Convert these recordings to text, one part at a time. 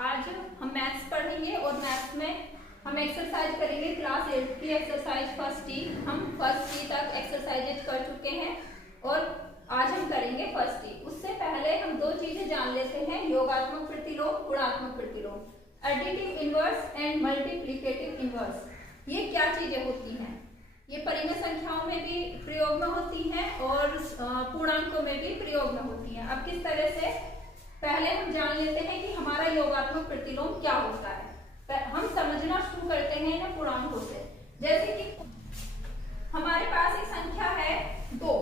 आज हम मैथ्स पढ़ेंगे और मैथ्स में हम एक्सरसाइज करेंगे क्लास 8 की एक्सरसाइज फर्स्ट टी। हम फर्स्ट टी तक एक्सरसाइजेज कर चुके हैं और आज हम करेंगे फर्स्ट टी। उससे पहले हम दो चीजें जान लेते हैं, योगात्मक प्रतिलोम, गुणात्मक प्रतिलोम, additive inverse and multiplicative inverse. ये क्या चीजें होती हैं? ये परिमेय संख्याओं में भी प्रयोग में होती हैं और पूर्णांकों में भी प्रयोग में होती हैं। अब किस तरह से, पहले हम जान लेते हैं कि हमारा योगात्मक प्रतिलोम क्या होता है। हम समझना शुरू करते हैं ना पूर्णांकों से। जैसे कि हमारे पास एक संख्या है 2।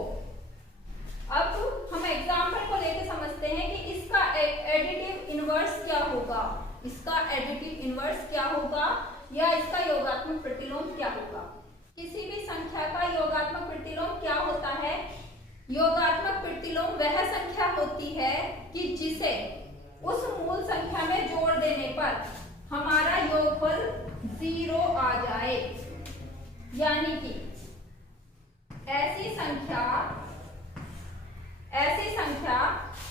अब हम एग्जाम्पल को लेके समझते हैं कि इसका एडिटिव इनवर्स क्या होगा, इसका एडिटिव इनवर्स क्या होगा या इसका योगात्मक प्रतिलोम क्या होगा। किसी भी संख्या का योगात्मक प्रतिलोम क्या होता है? योगात्मक प्रतिलोम वह संख्या होती है कि जिसे उस मूल संख्या में जोड़ देने पर हमारा योगफल 0 आ जाए। यानी कि ऐसी संख्या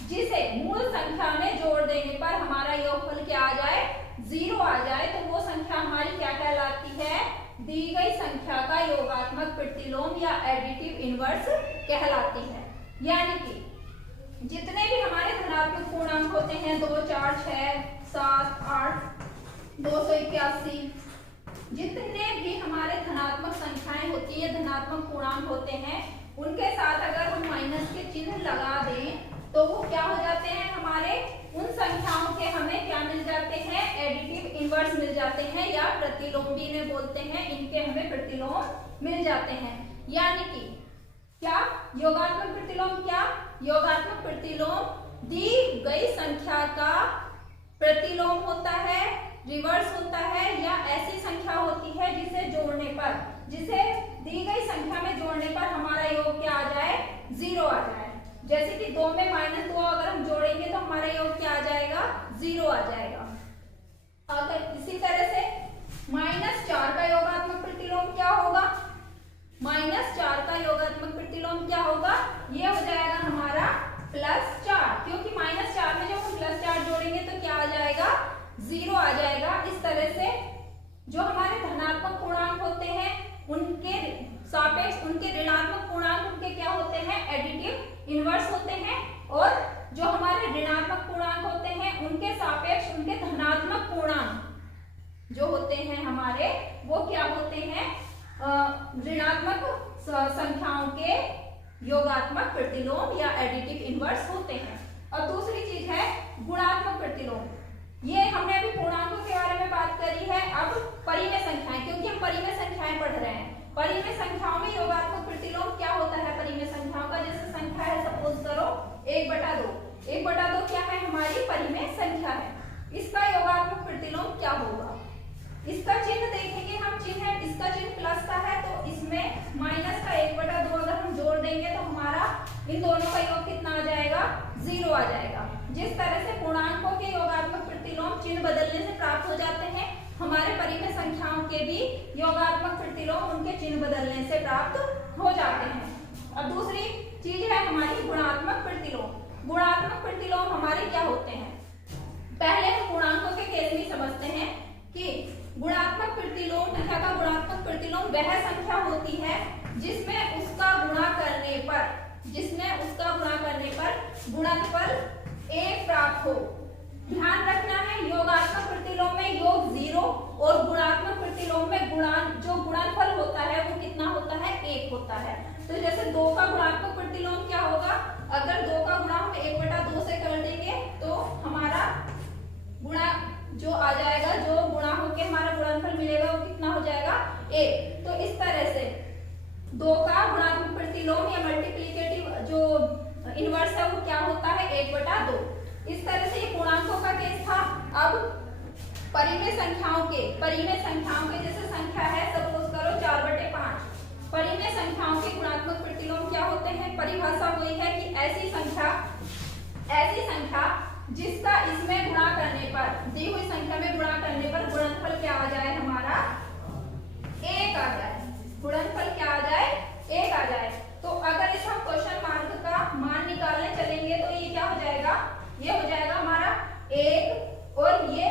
जिसे मूल संख्या में जोड़ देने पर हमारा योगफल क्या आ जाए, 0 आ जाए, तो वो संख्या हमारी क्या कहलाती है? दी गई संख्या का योगात्मक प्रतिलोम या एडिटिव इनवर्स कहलाती है। यानी कि जितने भी हमारे धनात्मक पूर्णांक होते हैं 2, 4, 6, 7, 8, 281, जितने भी हमारे धनात्मक संख्याएं होती है, धनात्मक पूर्णांक होते हैं, उनके साथ अगर हम माइनस के चिन्ह लगा दें तो वो क्या हो जाते हैं, हमारे उन संख्याओं के हमें क्या मिल जाते हैं? एडिटिव इनवर्स मिल जाते हैं या प्रतिलोम भी इन्हें बोलते हैं, इनके हमें प्रतिलोम मिल जाते हैं। यानी कि क्या योगात्मक प्रतिलोम, क्या योगात्मक प्रतिलोम दी गई संख्या का प्रतिलोम होता है, रिवर्स होता है, या ऐसी संख्या होती है जिसे जोड़ने पर, जिसे दी गई संख्या में जोड़ने पर हमारा योग क्या आ जाए, 0 आ जाए। जैसे कि 2 में -2 अगर हम जोड़ेंगे तो हमारा योग क्या आ जाएगा, 0 आ जाएगा। अगर इसी तरह से -4 का योगात्मक प्रतिलोम क्या होगा? -4 का योगात्मक प्रतिलोम क्या होगा? ये हो जाएगा हमारा +4, क्योंकि -4 में जब हम +4 जोड़ेंगे तो क्या आ जाएगा, 0 आ जाएगा। इस तरह से जो हमारे धनात्मक पूर्णांक होते हैं उनके सापेक्ष उनके ऋणात्मक पूर्णांक उनके क्या होते हैं, एडिटिव इनवर्स होते हैं, और जो हमारे ऋणात्मक पूर्णांक होते हैं उनके सापेक्ष उनके धनात्मक पूर्णांक जो होते हैं हमारे, वो क्या होते हैं, ऋणात्मक संख्याओं के योगात्मक प्रतिलोम या एडिटिव इनवर्स होते हैं। और दूसरी चीज है गुणात्मक प्रतिलोम। ये हमने अभी पूर्णांकों के बारे में बात करी है, अब परिमेय संख्याएं, क्योंकि हम परिमेय संख्याएं पढ़ रहे हैं। परिमेय संख्याओं में योगात्मक प्रतिलोम क्या होता है? परिमेय संख्याओं का, जैसे संख्या है, सपोज करो 1/2। 1/2 क्या है? हमारी परिमेय संख्या है। इसका योगात्मक प्रतिलोम क्या होगा? इसका चिन्ह देखेंगे हम, इसका चिन्ह प्लस का है, तो इसमें माइनस का 1/2 अगर हम जोड़ देंगे तो हमारा इन दोनों का योग कितना आ जाएगा, 0 आ जाएगा। जिस तरह से पूर्णांकों के योगात्मक प्रतिलोम चिन्ह बदलने से प्राप्त हो जाते हैं, हमारे परिमेय संख्याओं के भी योगात्मक प्रतिलोम उनके चिन्ह बदलने से प्राप्त हो जाते हैं। अब दूसरी चीज है हमारी गुणात्मक प्रतिलोम। गुणात्मक प्रतिलोम हमारे क्या होते हैं? पहले हम पूर्णांकों के केस में समझते हैं कि गुणात्मक प्रतिलोम, संख्या का गुणात्मक प्रतिलोम वह संख्या होती है जिसमें उसका गुणा करने पर गुणनफल 1 प्राप्त हो। ध्यान रखना है, योगात्मक प्रतिलोम में योग 0 और गुणात्मक प्रतिलोम में जो गुणनफल होता है वो कितना होता है, 1 होता है। तो जैसे 2 का गुणात्मक प्रतिलोम क्या होगा? अगर 2 का गुणा हम 1/2 से कर देंगे तो हमारा गुणा जो आ जाएगा, जो गुणा होके हमारा गुणनफल मिलेगा वो कितना हो जाएगा, 1। तो इस तरह से 2 का गुणात्मक प्रतिलोम या मल्टीप्लिकेटिव जो इनवर्स है वो क्या होता है, 1/2। इस तरह से ये पूर्णांकों का केस था। अब परिमेय संख्याओं के जैसे संख्या है, सपोज करो 4/5। परिमेय संख्याओं के गुणात्मक प्रतिलोम क्या होते हैं? परिभाषा हुई है कि ऐसी संख्या जिसका इसमें गुणा करने पर, दी हुई संख्या में गुणा करने पर गुणनफल क्या आ जाए, हमारा 1 आ जाए। गुणनफल क्या आ जाए, 1 आ जाए। तो अगर इस हम क्वेश्चन मार्क का मान निकालने चलेंगे तो ये क्या हो जाएगा, ये हो जाएगा हमारा 1, और ये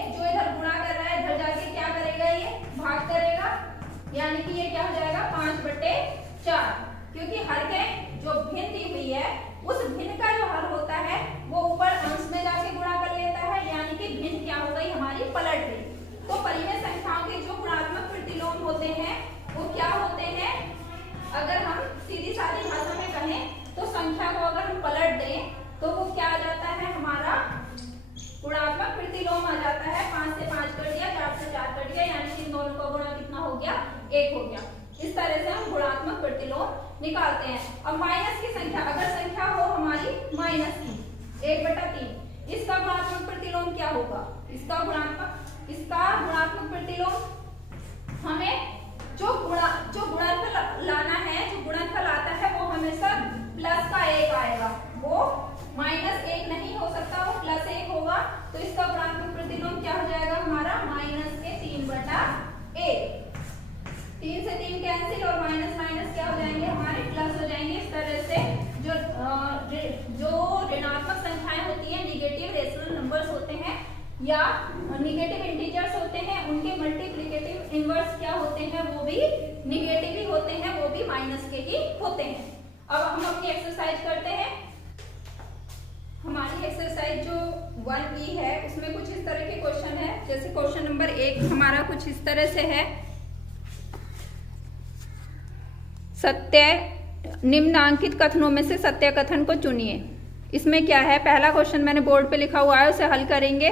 तो वो क्या आ जाता है, हमारा गुणात्मक प्रतिलोम आ जाता है। 5 से 5 कट दिया, 4 से 4 कट दिया, यानी कि इन दोनों का गुणा कितना हो गया, 1 हो गया। इस तरह से हम गुणात्मक प्रतिलोम निकालते हैं। अब माइनस की संख्या, अगर संख्या हो हमारी माइनस की 1/3, इसका गुणात्मक प्रतिलोम क्या होगा, इसका गुणात्मक प्रतिलोम हमें जो गुणनफल लाना है, जो गुणनफल आता है वो हमेशा प्लस का 1 आएगा, वो -1 नहीं हो सकता, वो +1 होगा। तो इसका गुणात्मक प्रतिलोम क्या हो जाएगा हमारा, -3/1। 3 से 3 कैंसिल और माइनस माइनस क्या हो जाएंगे, हमारे प्लस हो जाएंगे। इस तरह से जो ऋणात्मक संख्याएं होती हैं, निगेटिव रेशनल नंबर्स होते हैं या निगेटिव इंटीजर्स होते हैं, उनके मल्टीप्लिकेटिव इनवर्स क्या होते हैं, वो भी निगेटिव ही होते हैं, वो भी माइनस के ही होते हैं। अब हम अपनी एक्सरसाइज करते हैं। हमारी एक्सरसाइज जो 1E है उसमें कुछ इस तरह के क्वेश्चन है। जैसे क्वेश्चन नंबर 1 हमारा कुछ इस तरह से है, निम्नांकित कथनों में से सत्य कथन को चुनिए। इसमें क्या है, पहला क्वेश्चन मैंने बोर्ड पे लिखा हुआ है, उसे हल करेंगे।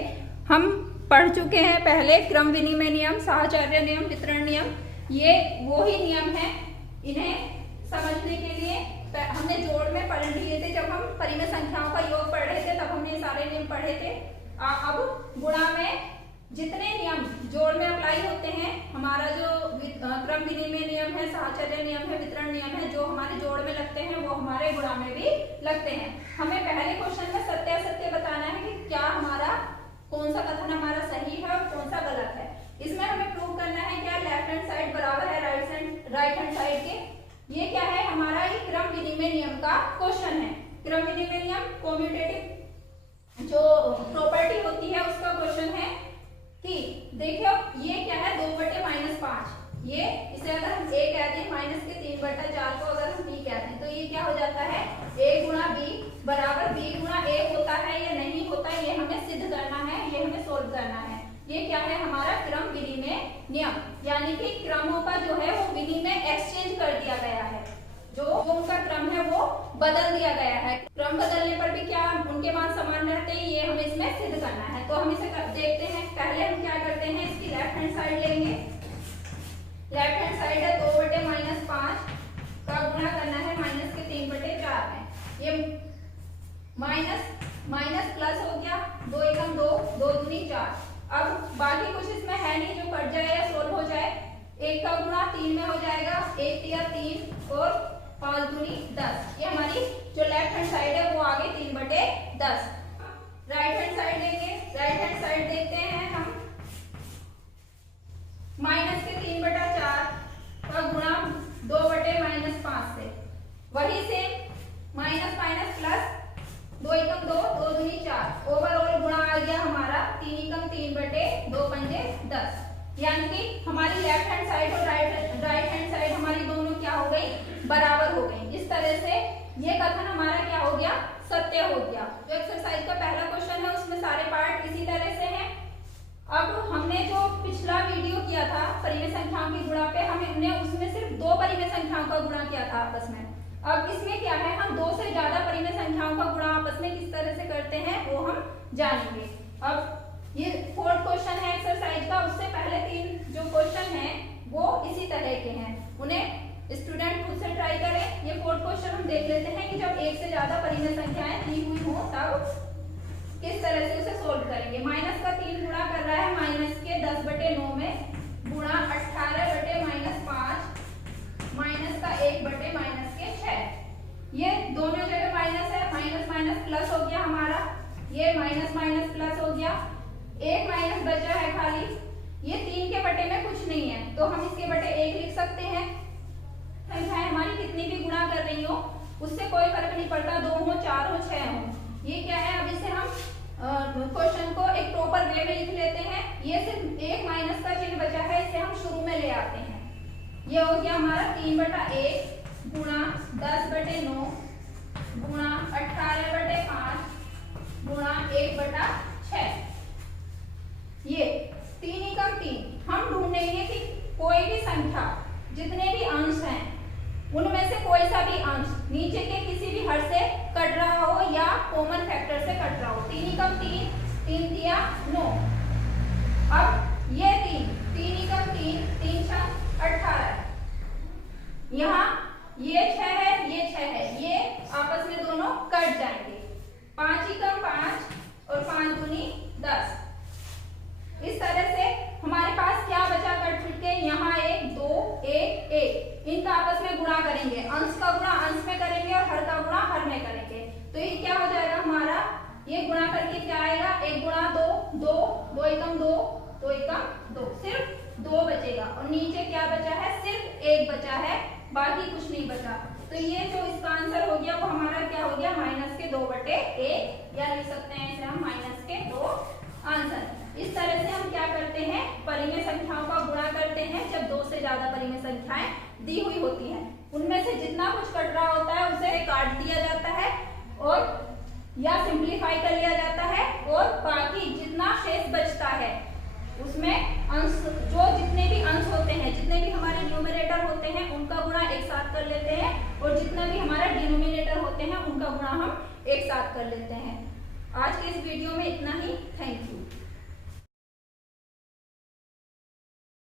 हम पढ़ चुके हैं पहले क्रम विनिमय नियम, साहचर्य नियम, वितरण नियम, ये वो ही नियम है। इन्हें समझने के लिए हमने जोड़ में पढ़ लिए थे, जब हम परिमेय संख्याओं का योग पढ़ रहे थे तब हमने सारे नियम पढ़े थे। अब गुणा में जितने नियम जोड़ में अप्लाई होते हैं, हमारा जो क्रम विनिमय नियम है, साहचर्य नियम है, वितरण नियम है, जो हमारे जोड़ में लगते हैं वो हमारे गुणा में भी लगते हैं। हमें पहले क्वेश्चन में सत्यासत्य बताना है कि क्या हमारा कौन सा कथन हमारा सही है और कौन सा गलत है। इसमें हमें प्रूव करना है क्या लेफ्ट हैंड साइड बराबर है राइट हैंड साइड के। ये क्या है, हमारा ये क्रम विनिमय नियम का क्वेश्चन है। क्रम विनिमय नियम कॉम्यूटेटिव जो प्रॉपर्टी होती है उसका क्वेश्चन है कि देखियो ये क्या है, 2/-5, ये इसे अगर हम a कहते हैं, माइनस के 3/4 को अगर हम b कहते हैं, तो ये क्या हो जाता है, a गुणा b बराबर b गुणा a होता है या नहीं होता, ये हमें सिद्ध करना है, ये हमें सोल्व करना है। ये क्या है, हमारा क्रम विनिमय नियम, यानी कि क्रमों का जो है वो विनिमय एक्सचेंज कर दिया गया है, जो उनका क्रम है वो बदल दिया गया है। क्रम बदलने पर भी क्या उनके मान समान रहते हैं, ये हमें इसमें सिद्ध करना है। तो हम इसे देखते हैं। पहले हम क्या करते हैं, इसकी लेफ्ट हैंड साइड लेंगे। लेफ्ट हैंड साइड है 2/-5 का गुणा करना है माइनस के 3/4 में। ये माइनस प्लस हो गया, 2 एकम 2, 2 दूनी 4। अब बाकी कुछ इसमें है नहीं जो कट जाए या सोल्व हो जाए। 1 का गुणा 3 में हो जाएगा, 1 तिया 3 और 5 दूनी 10। ये हमारी जो लेफ्ट हैंड साइड है वो आ गई 3/10। राइट हैंड साइड लेंगे। राइट हैंड साइड देखते हैं हम, माइनस के 3/4 का गुणा 2/-5 से, वही से माइनस माइनस प्लस, 2 एकम 2, 2 दूनी 4। ओवरऑल गुणा आ गया हमारा 3 एकम 3/2 पंजे 10। यानी कि हमारी लेफ्ट हैंड साइड और राइट हैंड साइड हमारी दोनों क्या हो गई, बराबर हो गई। इस तरह से ये कथन हमारा क्या हो गया, सत्य हो गया। जो एक्सरसाइज का पहला क्वेश्चन है उसमें सारे पार्ट इसी तरह से हैं। अब हमने जो पिछला वीडियो किया था परिमेय संख्याओं की गुणा पे, हमने उसमें सिर्फ 2 परिमेय संख्याओं का गुणा किया था आपस में। अब इसमें क्या है, हम 2 से ज्यादा परिमेय संख्याओं का गुणा आपस में किस तरह से करते हैं वो हम जानेंगे। अब ये 4th क्वेश्चन है एक्सरसाइज का, उससे पहले 3 जो क्वेश्चन है वो इसी तरह के हैं, उन्हें स्टूडेंट खुद से ट्राई करें। ये 4th क्वेश्चन हम देख लेते हैं कि जब 1 से ज्यादा परिमेय संख्याएं दी हुई हो तब किस तरह से उसे सोल्व करेंगे। माइनस का 3 गुणा कर रहा है माइनस के 10/9 में, गुणा 18/-5 माइनस का 1/-6। ये दोनों जगह माइनस है, माइनस माइनस प्लस हो गया हमारा, ये माइनस माइनस प्लस हो गया, एक माइनस बचा है खाली। ये 3 के बटे में कुछ नहीं है तो हम इसके बटे 1 लिख सकते हैं। संख्याएं हमारी कितनी भी गुणा कर रही हो उससे कोई फर्क नहीं पड़ता, 2 हो 4 हो 6 हो। ये क्या है, अब इसे हम क्वेश्चन को एक प्रॉपर वे में लिख लेते हैं। ये सिर्फ एक माइनस का चिन्ह बचा है, इसे हम शुरू में ले आते हैं। ये हो गया हमारा 3/1 गुणा 10/9 गुणा 18/5 गुणा 1/6। ये 3 एकम 3। हम ढूंढेंगे कि कोई भी संख्या जितने भी अंश हैं उनमें से कोई सा भी अंश नीचे के किसी भी हर से कट रहा हो या कॉमन 3 तिया 9। अब ये 3 3 एकम 3 3 छक 18। यहाँ ये 6 है, ये 6 है, ये आपस में दोनों कट जाएंगे। 5 एकम 5 और 5 दूनी 10। इस तरह से हमारे पास क्या बचा कट फिट के, यहाँ 1 2 1 1, इनका आपस में गुणा करेंगे, अंश का गुणा अंश में करेंगे और हर का गुणा हर में करेंगे। तो ये क्या हो जाएगा हमारा, ये गुणा करके क्या आएगा, 1 गुणा 2 2 2 एकम 2 2 एकम 2, सिर्फ 2 बचेगा। और नीचे क्या बचा है, सिर्फ 1 बचा है, बाकी कुछ नहीं बचा। तो ये जो इसका आंसर हो गया वो हमारा क्या हो गया, -2/1, या लिख सकते हैं इसे हम -2 आंसर। इस तरह से हम क्या करते हैं, परिमेय संख्याओं का गुणा करते हैं जब 2 से ज्यादा परिमेय संख्याएं दी हुई होती हैं। उनमें से जितना कुछ कट रहा होता है उसे काट दिया जाता है और या सिंप्लीफाई कर लिया जाता है, और बाकी जितना शेष बचता है उसमें अंश, जो जितने भी अंश होते हैं, जितने भी हमारे न्यूमरेटर होते हैं उनका गुणा एक साथ कर लेते हैं, और जितना भी हमारा डिनोमिनेटर होते हैं उनका गुणा हम एक साथ कर लेते हैं। आज के इस वीडियो में इतना ही। Thank you.